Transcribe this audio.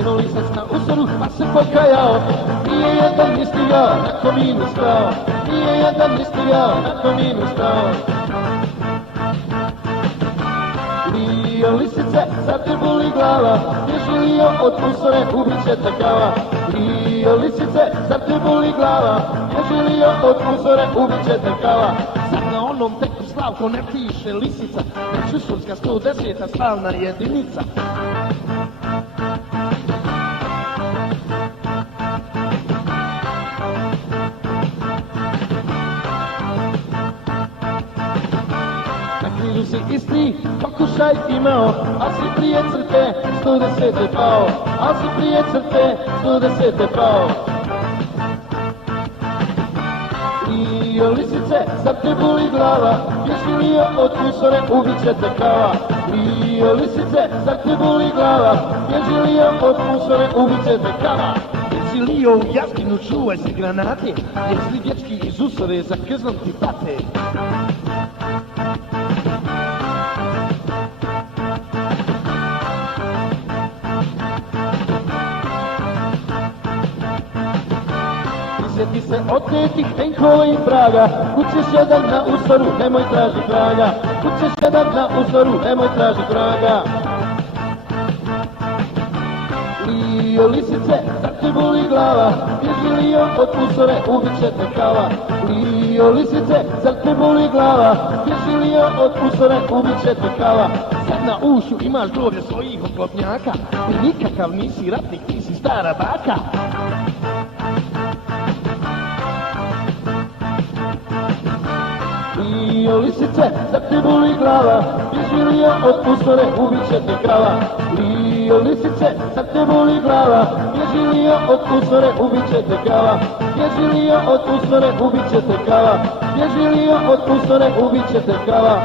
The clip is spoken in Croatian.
Skinuo lisac na uzoru pa se pokajao. Nije jedan ni stigao, na kominu stao. Nije jedan ni stigao, na kominu stao. Lio lisice, sad te boli glava, bježi Lio od usore, ubit će te kava. Lio lisice, sad te boli glava, bježi Lio od usore, ubit će te kava. Sad na onom teku Slavko ne piše lisica, već usurska 110. slavna jedinica. Si isti pokušaj imao, a si prije crte 110. pao, a si prije crte 110. pao. Lio lisice, sad te boli glava, bježi Lio od usore, ubit će te kava. Lio lisice, sad te boli glava, bježi Lio od usore, ubit će te kava. Bježi Lio u jaskinu, čuvaj se granate, jer svi dječki iz usore za krznom ti pate. Sjeti se otetih tenkova i praga, kućeš jedan na uzoru, nemoj traži traga. Kućeš jedan na uzoru, nemoj traži traga. Lio lisice, sad te boli glava, bježi Lio od usore, ubit će te kava. Lio lisice, sad te boli glava, bježi Lio od usore, ubit će te kava. Sad na ušu imaš groblje svojih oklopnjaka, ti nikakav nisi ratnik, ti si stara baka. Lio lisice, sad te boli glava, bježi Lio od usore, ubit će te kava. Lio lisice, sad te boli glava, bježi Lio od usore, ubit će te kava. Bježi Lio od usore, ubit će te kava. Bježi Lio od usore, ubit će te kava.